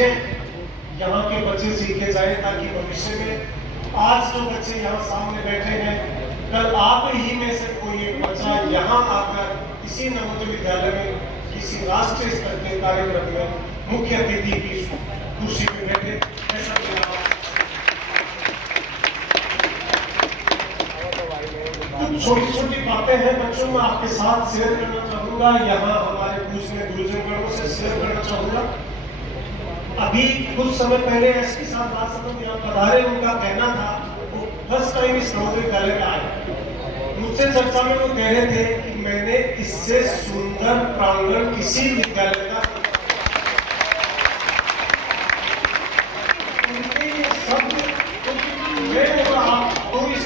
चीजें यहाँ के बच्चे सीखे जाए, ताकि भविष्य में आज जो बच्चे यहाँ सामने बैठे हैं, कल आप ही में से कोई एक बच्चा यहाँ आकर किसी नवोदय विद्यालय में किसी राष्ट्रीय स्तर के कार्यक्रम में मुख्य अतिथि की कुर्सी पे बैठे, ऐसा कुछ छोटी छोटी बातें हैं बच्चों में आपके साथ शेयर करना चाहूंगा, यहाँ हमारे पूछने गुरुजनगणों से शेयर करना चाहूंगा। अभी कुछ समय पहले एसपी साहब राजसमंद यहाँ पधारे, उनका कहना था वो फर्स्ट टाइम इस नवोदय विद्यालय में आए। मुझसे चर्चा में वो कह रहे थे कि मैंने इससे सुंदर प्रांगण किसी विद्यालय का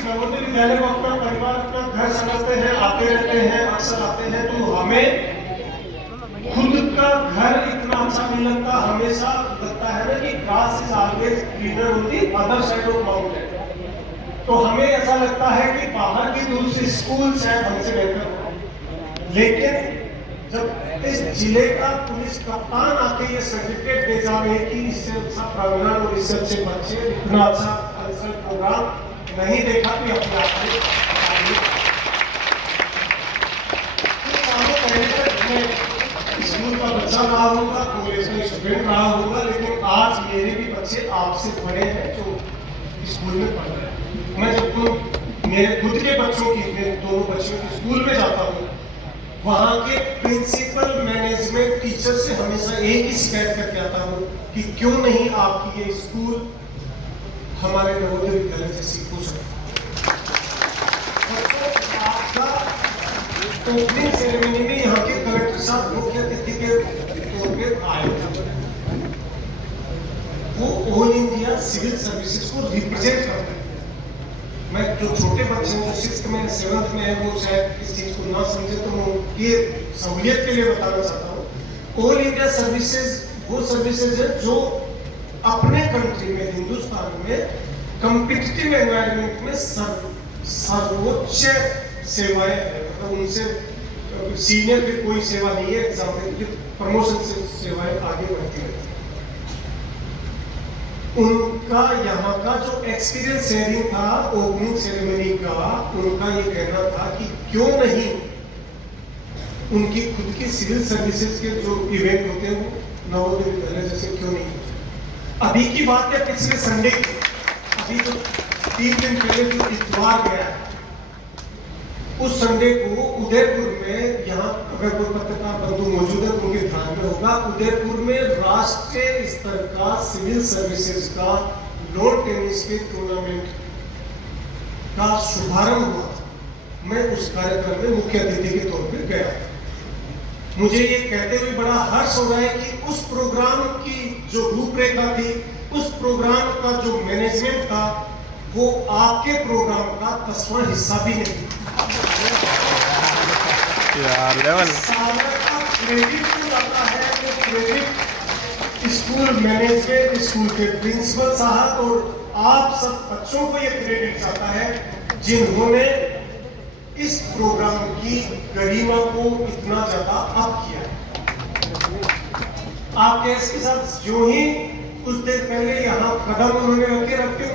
नवोदय विद्यालय को अपना परिवार, अपना घर समझते हैं, आते रहते हैं, अक्सर आते हैं, तो हमें खुद का घर इतना अच्छा नहीं लगता। हमेशा लगता है ना कि grass is always greener on the other side of mountain. तो हमें ऐसा लगता है कि बाहर की दूसरी स्कूल शायद हमसे बेहतर, लेकिन जब इस जिले का पुलिस कप्तान आके ये सर्टिफिकेट दे जाए कि इससे अच्छा प्रांगण और इससे अच्छे बच्चे, इतना अच्छा कल्चरल प्रोग्राम नहीं देखा, भी अपने आप में स्कूल का बच्चा रहा होगा, कॉलेज का स्टूडेंट रहा होगा, लेकिन आज मेरे भी बच्चे आपसे बड़े हैं जो स्कूल में पढ़ रहे हैं। मैं जब मेरे खुद के बच्चों की, मेरे दोनों बच्चों की स्कूल में जाता हूँ, वहाँ के प्रिंसिपल, मैनेजमेंट, टीचर से हमेशा एक ही शिकायत करके आता हूँ कि क्यों नहीं आपकी ये स्कूल हमारे नवोदय विद्यालय जैसी हो सकती। आपका ओपनिंग सेरेमनी में यहाँ के कलेक्टर साहब मुख्य अतिथि के तौर पे आए थे। वो ऑल इंडिया सिविल सर्विसेज को रिप्रेजेंट करते हैं। मैं जो छोटे बच्चे हैं, जो 6th में 7th में है, वो शायद इस चीज को ना समझे, तो मैं ये सहूलियत के लिए बताना चाहता हूँ। ऑल इंडिया सर्विसेज वो सर्विसेज है जो अपने कंट्री में, हिंदुस्तान में कॉम्पिटिटिव एनवायरनमेंट में सर्वोच्च सेवाएं हैं। मतलब उनसे सीनियर फिर कोई सेवा नहीं है, एग्जाम में प्रमोशन से सेवाएं आगे बढ़ती रहती हैं। उनका यहाँ का जो एक्सपीरियंस शेयरिंग था ओपनिंग सेरेमनी का, उनका ये कहना था कि क्यों नहीं उनकी खुद की सिविल सर्विसेज के जो इवेंट होते हैं वो नवोदय विद्यालय जैसे क्यों नहीं होते। अभी की बात है पिछले संडे की, अभी जो 3 दिन पहले जो इतवार गया है, उस संडे को उदयपुर में, यहाँ अगर कोई पत्रकार बंधु मौजूद है तो उनके ध्यान में होगा, उदयपुर में राष्ट्रीय स्तर का सिविल सर्विसेज का लॉन टेनिस के टूर्नामेंट का शुभारंभ हुआ था। मैं उस कार्यक्रम में मुख्य अतिथि के तौर पर गया। मुझे ये कहते हुए बड़ा हर्ष हो रहा है कि उस प्रोग्राम की जो रूपरेखा थी, उस प्रोग्राम का जो मैनेजमेंट था, वो आपके प्रोग्राम का 10वां हिस्सा भी नहीं। यार लेवल सारा का क्रेडिट को जाता है, तो क्रेडिट स्कूल मैनेजमेंट, स्कूल के प्रिंसिपल साहब और आप सब बच्चों को ये क्रेडिट जाता है जिन्होंने इस प्रोग्राम की गरिमा को इतना ज्यादा अप किया है। आपके इसके साथ जो ही कुछ देर पहले यहाँ कदम उन्होंने रखे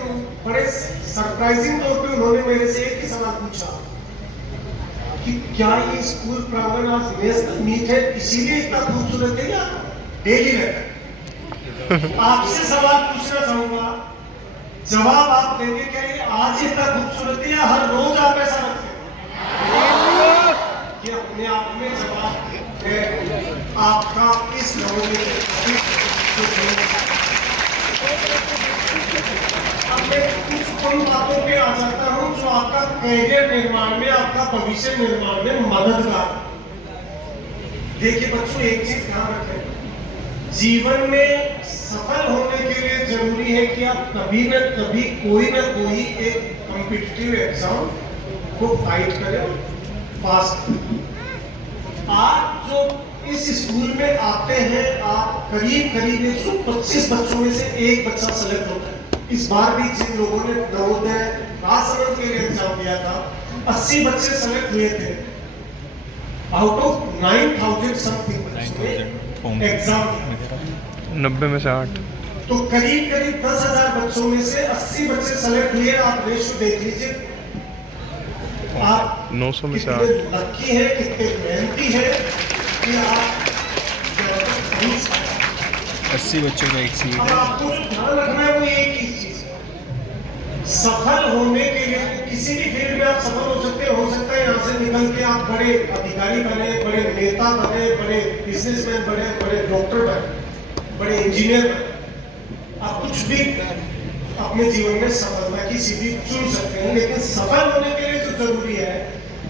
बड़े सरप्राइजिंग तौर पे उन्होंने मेरे से एक ही सवाल पूछा कि क्या ये स्कूल प्रांगण आज नेशनल मीट है इसीलिए इतना खूबसूरत है या डेली रहता है? आपसे सवाल पूछना चाहूंगा, जवाब आप देंगे क्या ये आज इतना खूबसूरत है या हर रोज आप ऐसा रखते हैं? ये अपने आप में जवाब है आपका इस नवोदय। अब मैं कुछ उन बातों पे आ जाता हूं जो आपका कैरियर निर्माण में, आपका भविष्य निर्माण में मददगार। देखिए बच्चों, एक चीज ध्यान रखें, जीवन में सफल होने के लिए जरूरी है कि आप कभी न कभी कोई ना कोई एक कॉम्पिटिटिव एग्जाम को फाइट करें, पास करें। आप जो इस स्कूल में आते हैं, आप करीब 125 बच्चों में से एक बच्चा सेलेक्ट होता है। इस बार भी जिन लोगों ने नवोदय राजसमंद के लिए एग्जाम दिया था, 80 बच्चे सेलेक्ट हुए थे आउट ऑफ 9000 समथिंग बच्चों ने एग्जाम दिया। 90 में से 8। तो करीब करीब 10,000 बच्चों में से 80 बच्चे सेलेक्ट हुए। आप रेशियो देख लीजिए, आप 900 में से कितने 8। लकी है, कितने मेहनती है कि आप 80 बच्चों का एक सीट अब है। आपको जो ध्यान रखना है वो एक ही चीज है, सफल होने के लिए किसी भी फील्ड में आप सफल हो सकता है यहाँ से निकल के आप बड़े अधिकारी बने, बड़े नेता बने, बड़े बिजनेसमैन बने, बड़े डॉक्टर बने, बड़े इंजीनियर बने, आप कुछ भी अपने जीवन में सफलता की सीढ़ी चुन सकते हैं। लेकिन सफल होने के लिए जो जरूरी है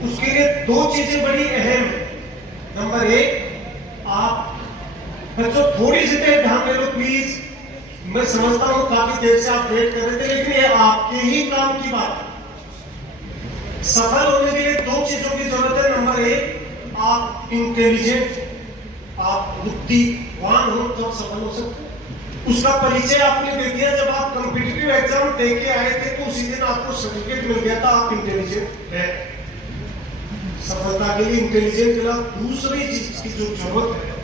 उसके लिए दो चीजें बड़ी अहम है। नंबर एक, आप बच्चों थोड़ी सी देर ध्यान दे लो प्लीज। मैं समझता हूं काफी देर से आप वेट कर रहे थे, लेकिन ये आपके ही काम की बात है। सफल होने के लिए दो चीजों की जरूरत है। नंबर एक, आप इंटेलिजेंट, आप बुद्धिमान हो तब सफल हो सकते हैं। उसका परिचय आपने दे दिया, जब आप कॉम्पिटिटिव एग्जाम दे के आए थे तो उसी दिन आपको सर्टिफिकेट मिल गया था, आप इंटेलिजेंट है। सफलता के लिए इंटेलिजेंट के अलावा दूसरी चीज की जो जरूरत है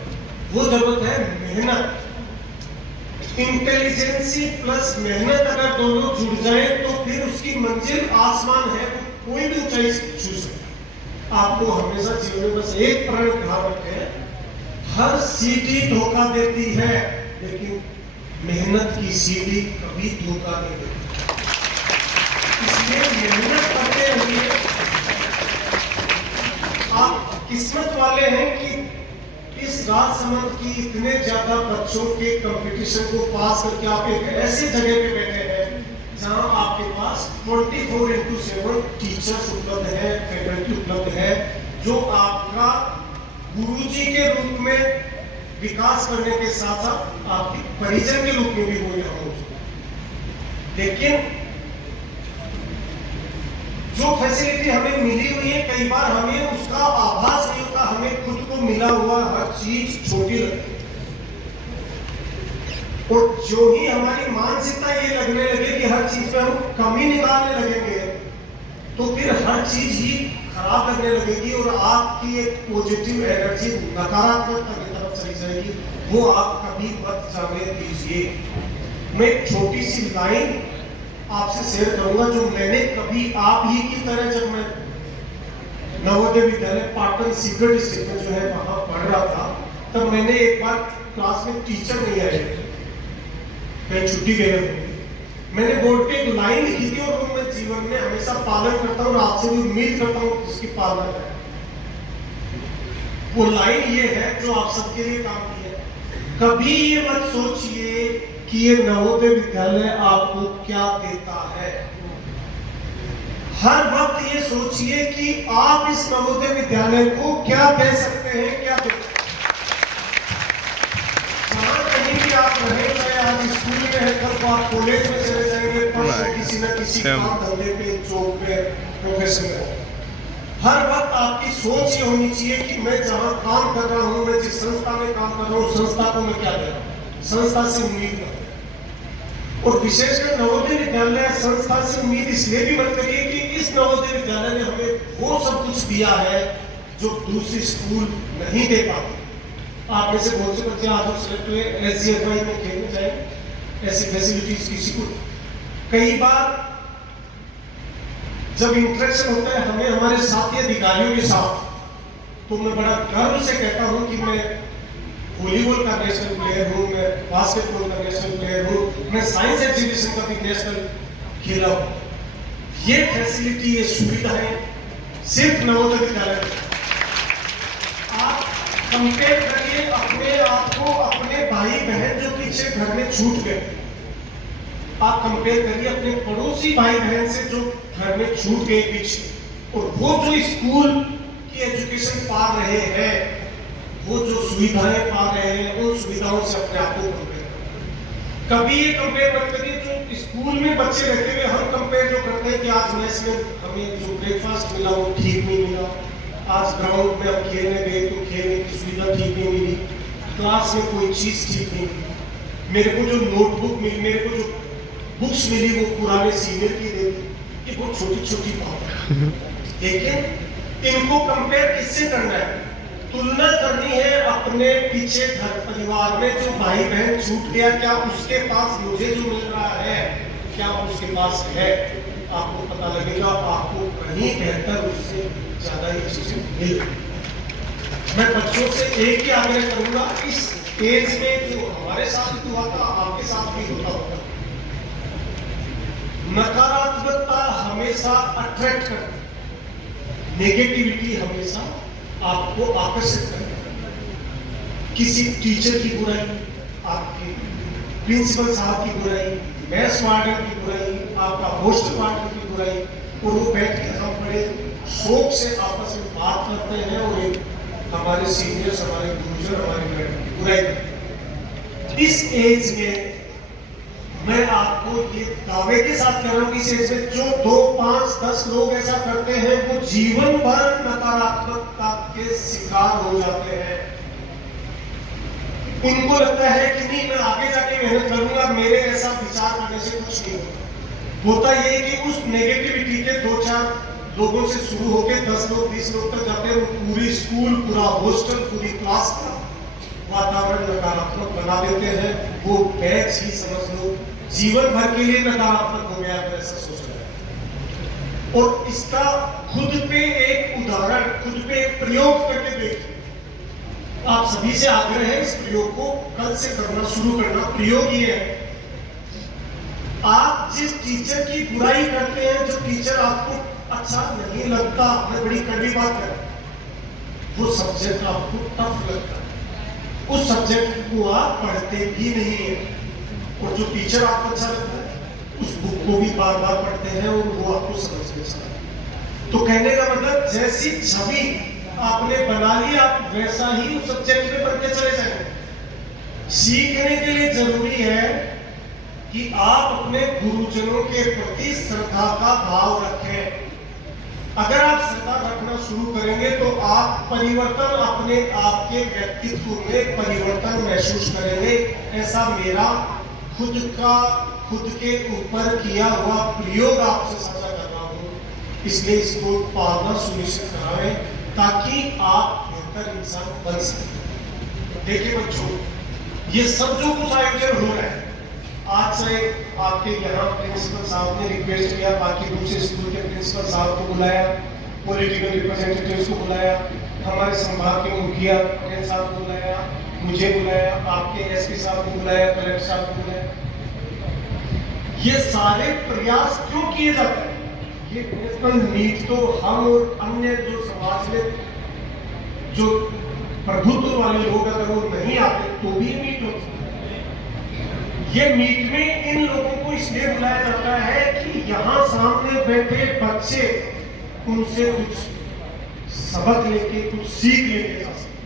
वो जरूरत है मेहनत। इंटेलिजेंसी प्लस मेहनत अगर दोनों जुड़ जाए तो फिर उसकी मंजिल आसमान है, वो कोई भी ऊंचाई छू सकता है। आपको हमेशा जीवन में बस एक प्रण ध्यान रखें, हर सीढ़ी धोखा देती है लेकिन मेहनत की सीढ़ी कभी धोखा नहीं देती। इसलिए मेहनत करते रहिए। आप किस्मत वाले हैं कि इस राजसमंद की इतने ज्यादा बच्चों के कंपटीशन को पास करके आप एक ऐसी जगह पे बैठे हैं जहां आपके पास 24/7 टीचर्स उपलब्ध है, फैकल्टी उपलब्ध है, जो आपका गुरुजी के रूप में विकास करने के साथ साथ आपके परिजन के रूप में भी वो यहाँ मौजूद। लेकिन जो फैसिलिटी हमें मिली हुई है, कई बार हमें उसका आभास नहीं होता, हमें खुद को मिला हुआ हर चीज छोटी लगती है। और जो ही हमारी मानसिकता ये लगने लगे कि हर चीज में हम कमी निकालने लगेंगे तो फिर हर चीज ही खराब लगने लगेगी और आपकी एक पॉजिटिव एनर्जी नकारात्मकता की तरफ चली जाएगी। वो आप कभी मत जाने दीजिए। मैं एक छोटी सी लाइन आपसे शेयर करूंगा जो मैंने कभी आप ही की तरह, जब मैं नवोदय विद्यालय पाटन सीकर डिस्ट्रिक्ट में जो है वहां पढ़ रहा था, तब मैंने एक बार क्लास में टीचर नहीं आए, मैं छुट्टी गए थे, मैंने बोर्ड पे एक लाइन लिखी थी और वो मैं जीवन में हमेशा पालन करता हूँ और आपसे भी उम्मीद करता हूँ इसकी पालना करें। वो लाइन ये है जो आप सबके लिए काम की है, कभी ये मत सोचिए कि ये नवोदय विद्यालय आपको क्या देता है। हर वक्त ये सोचिए कि आप इस नवोदय विद्यालय को क्या दे सकते हैं, क्या दे सकते हैं। जहां कहीं भी आप रहे, चाहे आज स्कूल में है, कल तो आप कॉलेज में चले जाएंगे, परसों किसी न किसी काम धंधे पे, जॉब पे, प्रोफेशन में। हर वक्त आपकी सोच ये होनी चाहिए कि मैं जहां काम कर रहा हूं, मैं जिस संस्था में काम कर रहा हूं, संस्था को मैं क्या दे रहा हूं, संस्था से उम्मीद करता हूं। और विशेषकर नवोदय विद्यालय संस्था से उम्मीद इसलिए भी मत करिए कि इस नवोदय विद्यालय ने हमें वो सब कुछ दिया है जो दूसरे स्कूल नहीं दे पाते। आप में से बहुत से बच्चे आज सेलेक्ट हुए, SGFI में खेलने जाए, ऐसी फैसिलिटीज किसी को। कई बार जब इंटरेक्शन होता है हमें हमारे साथी अधिकारियों के साथ, तो मैं बड़ा गर्व से कहता हूं कि मैं वॉलीबॉल का नेशनल प्लेयर हूँ, मैं बास्केटबॉल का नेशनल प्लेयर हूँ, मैं साइंस एग्जीबिशन का भी नेशनल खेला हूँ। ये फैसिलिटी, ये सुविधाएं सिर्फ नवोदय विद्यालय में। आप कंपेयर करिए अपने आप को अपने भाई बहन जो पीछे घर में छूट गए, आप कंपेयर करिए अपने पड़ोसी भाई बहन से जो घर में छूट गए पीछे, और वो जो स्कूल की एजुकेशन पा रहे हैं, वो जो सुविधाएं पा रहे हैं, उन सुविधाओं से अपने आप को कंपेयर करें। कभी ये कंपेयर मत करिए जो स्कूल में बच्चे रहते हुए हम कंपेयर जो करते हैं कि आज मैस में हमें जो ब्रेकफास्ट मिला वो ठीक नहीं मिला, आज ग्राउंड में हम खेलने गए तो खेलने की सुविधा ठीक नहीं मिली, क्लास में कोई चीज ठीक नहीं मिली, मेरे को जो नोटबुक मिली, मेरे को जो बुक्स मिली वो पुराने सीनियर की दे दी। ये बहुत छोटी छोटी बात है, लेकिन इनको कंपेयर किससे करना है? तुलना करनी है अपने पीछे घर परिवार में जो भाई बहन छूट गया, क्या उसके पास मुझे जो मिल रहा है क्या उसके पास है। आपको पता लगेगा आपको कहीं बेहतर उससे ज्यादा ही चीजें मिल। मैं बच्चों से एक ही आग्रह करूंगा, इस एज में जो हमारे साथ हुआ था आपके साथ भी होता होगा, नकारात्मकता हमेशा अट्रैक्ट करती, नेगेटिविटी हमेशा आपको आकर्षित करती। किसी टीचर की बुराई, आपके प्रिंसिपल साहब की बुराई, मैथ्स वार्डन की बुराई, आपका हॉस्टल वार्डन की बुराई, और वो बैठ के हम बड़े शौक से आपस में बात करते हैं और एक हमारे सीनियर्स, हमारे गुरुजन, हमारे मैडम की बुराई करते हैं। इस एज में मैं आपको ये दावे के साथ कह रहा हूं कि इस एज में जो 2, 5, 10 लोग ऐसा करते हैं वो जीवन भर नकारात्मकता के शिकार हो जाते हैं। उनको लगता है कि नहीं मैं आगे जाके मेहनत करूंगा, मेरे ऐसा विचार करने से कुछ नहीं होता। होता ये कि उस नेगेटिविटी के 2-4 लोगों से शुरू होकर 10 लोग 20 लोग तक जाते हैं, वो पूरी स्कूल, पूरा हॉस्टल, पूरी क्लास का वातावरण नकारात्मक बना देते हैं। वो बैच ही समझ लो जीवन भर के लिए नकारात्मक हो गया, अगर ऐसा सोच रहे हैं। और इसका खुद पे एक उदाहरण, खुद पे एक प्रयोग करके देखिए। आप सभी से आग्रह है इस प्रयोग को कल से करना शुरू करना। प्रयोग ये है, आप जिस टीचर की बुराई करते हैं, जो टीचर आपको अच्छा नहीं लगता, मैं बड़ी कड़वी बात कर, वो सब्जेक्ट आपको टफ लगता है, उस सब्जेक्ट को आप पढ़ते भी नहीं है, और जो टीचर आपको अच्छा लगता है उस बुक को भी बार बार पढ़ते हैं और वो आपको समझ में आता है। तो कहने का मतलब जैसी छवि आपने बना ली, आप वैसा ही उस सब्जेक्ट में पढ़ते चले जाएंगे। सीखने के लिए जरूरी है कि आप अपने गुरुजनों के प्रति श्रद्धा का भाव रखें। अगर आप श्रद्धा रखना शुरू करेंगे तो आप परिवर्तन, अपने आपके व्यक्तित्व में परिवर्तन महसूस करेंगे। ऐसा मेरा खुद के ऊपर किया हुआ प्रयोग आपसे साझा कर रहा हूं, इसलिए इसको पालना सुनिश्चित कराएं ताकि आप बेहतर इंसान बन सकें। देखिए बच्चों, ये सब जो कुछ आयोजन हो रहा है, आज से आपके यहाँ प्रिंसिपल साहब ने रिक्वेस्ट किया, बाकी दूसरे स्कूल के प्रिंसिपल साहब को बुलाया, पॉलिटिकल रिप्रेजेंटेटिव्स को बुलाया, हमारे संभाग के मुखिया साहब को बुलाया, मुझे बुलाया, आपके एसपी साहब को बुलाया, कलेक्टर साहब को बुलाया। ये सारे प्रयास क्यों किए जाते हैं? ये नेशनल मीट तो हम और अन्य जो समाज में जो प्रभुत्व वाले लोग अगर वो नहीं आते तो भी मीट होती है। ये मीट में इन लोगों को इसलिए बुलाया जाता है कि यहाँ सामने बैठे बच्चे उनसे कुछ सबक लेके, कुछ सीख लेके जा सके,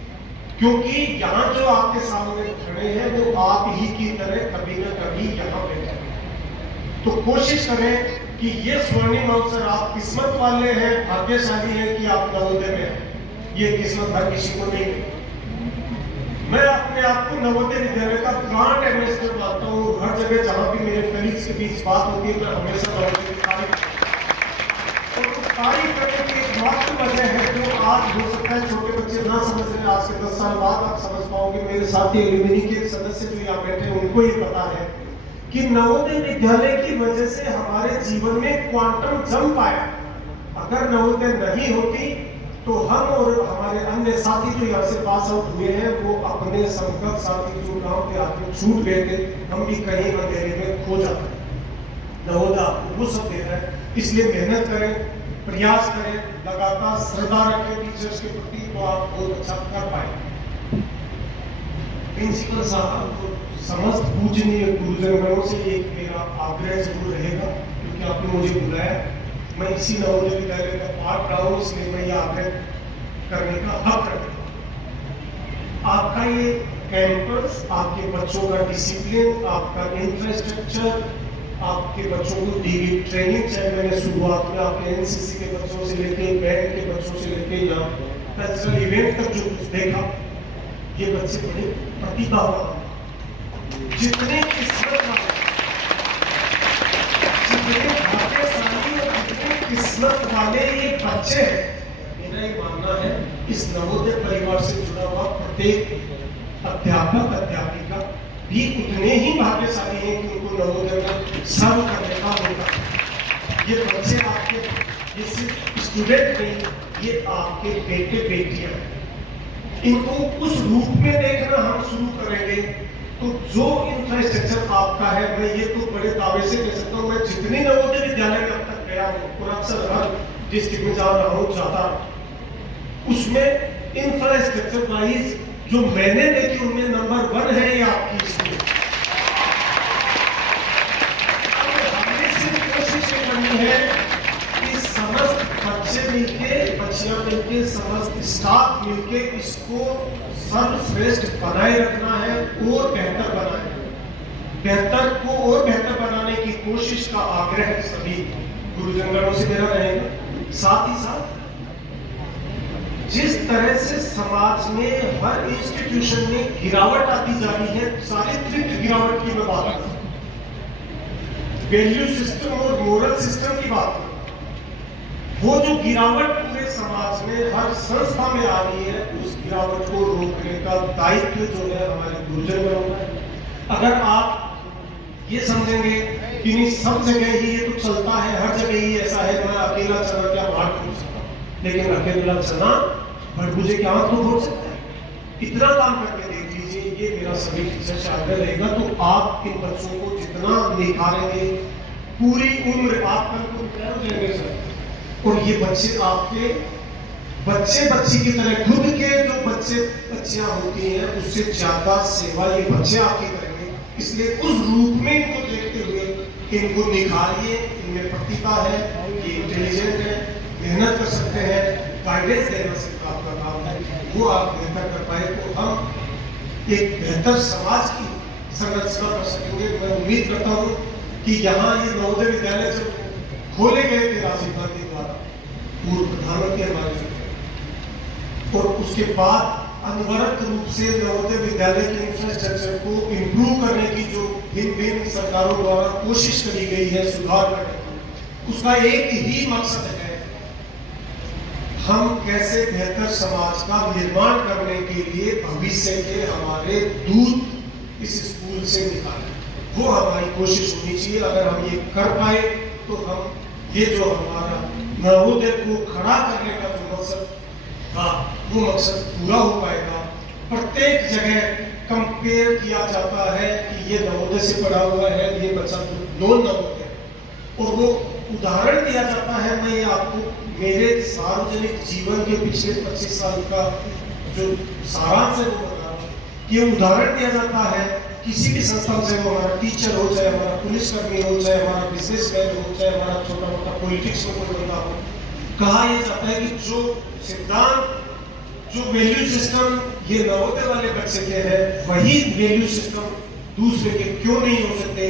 क्योंकि यहाँ जो आपके सामने खड़े हैं वो आप ही की तरह कभी ना कभी यहाँ बैठे हैं। तो कोशिश करें कि ये स्वर्णिम अवसर, आप किस्मत वाले हैं, भाग्यशाली हैं कि आप नवोदय में हैं। ये किस्मत हर किसी को नहीं है। मैं अपने आप को नवोदय विद्यालय का ब्रांड एम्बेसडर मानता हूँ। हर जगह जहाँ भी मेरे कलीग्स के बीच बात होती है, मैं हमेशा नवोदय की तारीफ करने की एकमात्र वजह है जो आज हो सकता है छोटे बच्चे ना समझ रहे, आज से 10 साल बाद आप समझ पाओगे। मेरे साथी एल्यूमिनी के सदस्य जो यहाँ बैठे हैं उनको ये पता है कि नवोदय विद्यालय की वजह से हमारे जीवन में क्वांटम जंप आया। अगर नवोदय नहीं होती तो हम और हमारे अन्य साथी जो यहाँ से पास आउट हुए हैं वो अपने संपर्क साथी जो गांव के आदमी छूट गए थे, हम भी कहीं अंधेरे में खो जाते। नवोदय आपको वो सब दे रहा है, इसलिए मेहनत करें, प्रयास करें, लगातार श्रद्धा रखें टीचर्स के प्रति, तो आप बहुत अच्छा कर पाएंगे। प्रिंसिपल साहब, समस्त पूजनीय गुरुजनों से एक मेरा आग्रह जरूर रहेगा, क्योंकि आपने मुझे बुलाया, मैं इसी नवोदय विद्यालय का पाठ रहा हूँ, इसलिए मैं ये आग्रह करने का हक रखता हूँ। आपका ये कैंपस, आपके बच्चों का डिसिप्लिन, आपका इंफ्रास्ट्रक्चर, आपके बच्चों को दी गई ट्रेनिंग, चाहे मैंने शुरुआत में आपके एनसीसी के बच्चों से लेके, बैंड के बच्चों से लेके या कल्चरल इवेंट तक जो कुछ देखा, ये बच्चे बड़े प्रतिभावान, जितने किस्मत वाले, जितने भाग्यशाली और जितने किस्मत वाले ये बच्चे हैं, मेरा ये मानना है इस नवोदय परिवार से जुड़ा हुआ प्रत्येक अध्यापक अध्यापिका भी उतने ही भाग्यशाली हैं कि उनको नवोदय में सर्व करने का मौका है। ये बच्चे आपके, ये सिर्फ स्टूडेंट नहीं, ये आपके बेटे बेटियां हैं। इनको उस रूप में देखना हम शुरू करेंगे तो जो इंफ्रास्ट्रक्चर आपका है, मैं ये तो बड़े दावे से कह सकता हूँ, मैं जितने नवोदय विद्यालय में अब तक गया हूँ और अक्सर हर डिस्ट्रिक्ट में जा रहा हूँ, जाता हूँ, उसमें इंफ्रास्ट्रक्चर वाइज जो मैंने देखी उनमें नंबर 1 है ये आपकी स्कूल। हमने सिर्फ कोशिश करनी है कि समस्त बच्चे मिलके, बच्चियां मिलके, समस्त स्टाफ मिलके इसको सर्वश्रेष्ठ बनाए रखना है और बेहतर बनाए, बेहतर को और बेहतर बनाने की कोशिश का आग्रह सभी गुरुजनगणों से मेरा रहेगा। साथ ही साथ जिस तरह से समाज में हर इंस्टीट्यूशन में गिरावट आती जा रही है, चारित्रिक गिरावट की मैं बात कर रहा हूं, वैल्यू सिस्टम और मोरल सिस्टम की बात कर रहा हूं, वो जो गिरावट पूरे समाज में हर संस्था में आ रही है, उस गिरावट को रोकने का दायित्व जो है हमारे गुरुजनों का है। अगर आप ये समझेंगे कि नहीं सब जगह ही ये तो चलता है, हर जगह ही ऐसा है, मैं अकेला चना क्या बात कर सकता हूं, लेकिन अकेला चना भड़बूजे क्या आंख तो फोड़ सकता है। इतना काम करके देख लीजिए, ये मेरा सभी टीचर से आग्रह रहेगा। तो आप इन बच्चों को जितना निखारेंगे, पूरी उम्र आप कल को रिटायर हो जाएंगे सर, और ये बच्चे आपके बच्चे बच्ची की तरह, खुद के जो बच्चे बच्चियां होती हैं उससे ज्यादा सेवा ये बच्चे आपकी करेंगे। इसलिए उस रूप में इनको देखते हुए इनको निखारिए, इनमें प्रतिभा है, ये इंटेलिजेंट है, मेहनत कर सकते हैं, गाइडेंस देना सिर्फ आपका काम है, वो आप बेहतर कर पाए तो हम एक बेहतर समाज की संरचना कर सकेंगे। मैं उम्मीद करता हूँ कि यहाँ ये नवोदय विद्यालय जब खोले गए थे राजीव गांधी द्वारा, पूर्व प्रधानमंत्री हमारे जो थे, और उसके बाद अनवरत रूप से नवोदय विद्यालय के इंफ्रास्ट्रक्चर को इम्प्रूव करने की जो भिन्न भिन्न सरकारों द्वारा कोशिश करी गई है सुधार करने की, उसका एक ही मकसद है, हम कैसे बेहतर समाज का निर्माण करने के लिए भविष्य के हमारे दूत इस स्कूल से निकालें। वो हमारी कोशिश होनी चाहिए। अगर हम ये कर पाए तो हम ये जो हमारा नवोदय को खड़ा करने का जो मकसद था, वो मकसद पूरा हो पाएगा। प्रत्येक जगह कंपेयर किया जाता है कि ये नवोदय से पढ़ा हुआ है, ये बच्चा नॉन नवोदय, और वो उदाहरण दिया जाता है। मैं ये आपको मेरे सार्वजनिक जीवन के पिछले 25 साल का जो सारांश है वो बता रहा हूँ। ये उदाहरण दिया जाता है किसी भी संस्था से, वो हमारा टीचर हो, चाहे हमारा पुलिसकर्मी हो, चाहे हमारा बिजनेसमैन हो, चाहे हमारा छोटा मोटा पॉलिटिक्स में कोई बंदा हो, कहा यह जाता है कि जो सिद्धांत, जो वैल्यू सिस्टम ये नवोदय वाले बच्चे के है, वही वैल्यू सिस्टम दूसरे के क्यों नहीं हो सकते।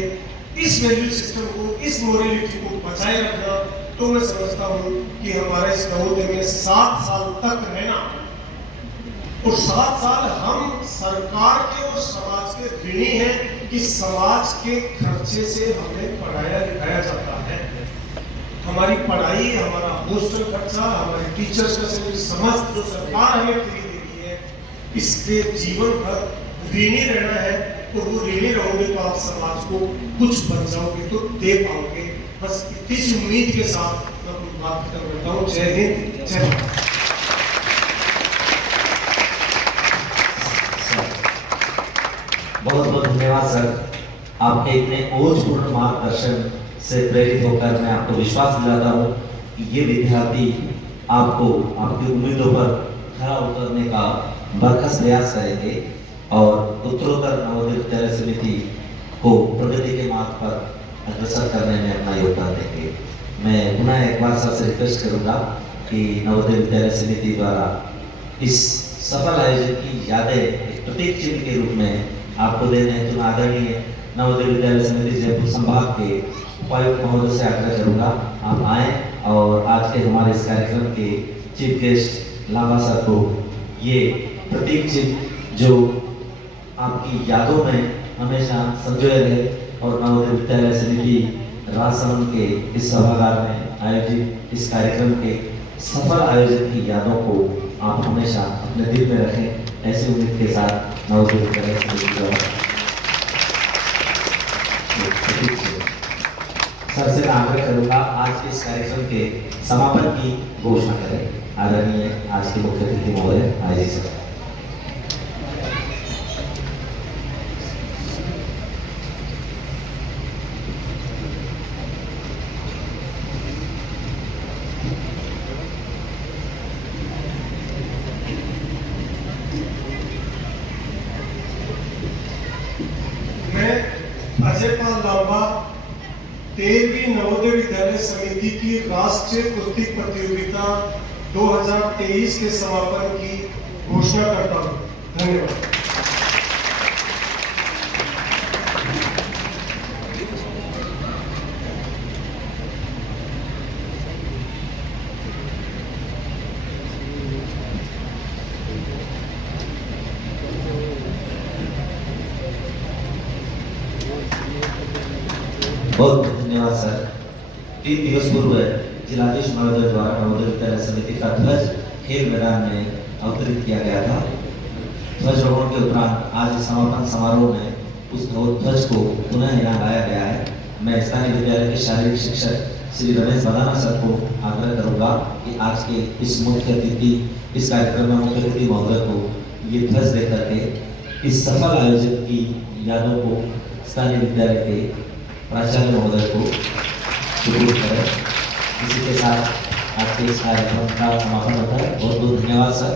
इस वैल्यू सिस्टम को, इस मोरलिटी को बचाए रखना, तो मैं समझता हूँ कि हमारे इस नवोदय में 7 साल तक रहना, और 7 साल हम सरकार के और समाज के ऋणी हैं कि समाज के खर्चे से हमें पढ़ाया लिखाया जाता है। हमारी पढ़ाई, हमारा हॉस्टल खर्चा, हमारे टीचर्स का सैलरी, समस्त जो सरकार हमें फ्री दे रही है, इसके जीवन भर ऋणी रहना है। तो वो ऋणी रहोगे तो आप समाज को कुछ बन जाओगे, तो दे पाओगे। बस इस उम्मीद के साथ मैं अपनी बात खत्म करता हूँ। जय हिंद, जय भारत। बहुत बहुत धन्यवाद सर, आपके इतने ओजपूर्ण मार्गदर्शन से प्रेरित होकर मैं आपको विश्वास दिलाता हूँ कि ये विद्यार्थी आपको आपकी उम्मीदों पर खरा उतरने का बरखस प्रयास करेंगे और उत्तरोत्तर नवोदय विद्यालय समिति को प्रगति के मार्ग पर अग्रसर करने में अपना योगदान देंगे। मैं पुनः एक बार सर से रिक्वेस्ट करूँगा कि नवोदय विद्यालय समिति द्वारा इस सफल आयोजन की यादें एक प्रतीक चिन्ह के रूप में आपको देने हेतु आदरणीय नवोदय विद्यालय समिति जयपुर संभाग के उपायुक्त महोदय से आग्रह करूँगा आप आए और आज के हमारे इस कार्यक्रम के चीफ गेस्ट लांबा सर को ये प्रतीक चिन्ह जो आपकी यादों में हमेशा संजोए रहे और नवोदय विद्यालय समिति राजसमंद के इस सभागार में आयोजित इस कार्यक्रम के सफल आयोजन की यादों को आप हमेशा अपने दिल में रखें। ऐसी उम्मीद के साथ नवोदित करें। सर से मैं आग्रह करूंगा आज के इस कार्यक्रम के समापन की घोषणा करें। आदरणीय आज के मुख्य अतिथि महोदय आइए सर। मैं अजय पाल लांबा 13वीं नवोदय विद्यालय समिति की राष्ट्रीय कुश्ती प्रतियोगिता 2023 के समापन की घोषणा करता हूँ। धन्यवाद। बहुत बहुत धन्यवाद सर। 3 दिवस पूर्व जिलाधीश महोदय द्वारा नवोदय विद्यालय समिति का ध्वज खेल मैदान में अवतरित किया गया था। ध्वजारोहण के उपरांत आज समापन समारोह में उस ध्वज को पुनः यहाँ लाया गया है। मैं स्थानीय विद्यालय के शारीरिक शिक्षक श्री रमेश बदाना सर को आग्रह करूंगा कि आज के इस मुख्य अतिथि इस कार्यक्रम में मुख्य अतिथि महोदय को ये ध्वज दे करके इस सफल आयोजन की यादों को स्थानीय विद्यालय के प्राचार्य महोदय को सुपुर्द करें। इसी के साथ आज के इस कार्यक्रम का समापन होता है। बहुत बहुत धन्यवाद सर,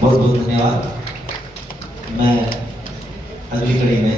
बहुत बहुत धन्यवाद। मैं अगली कड़ी में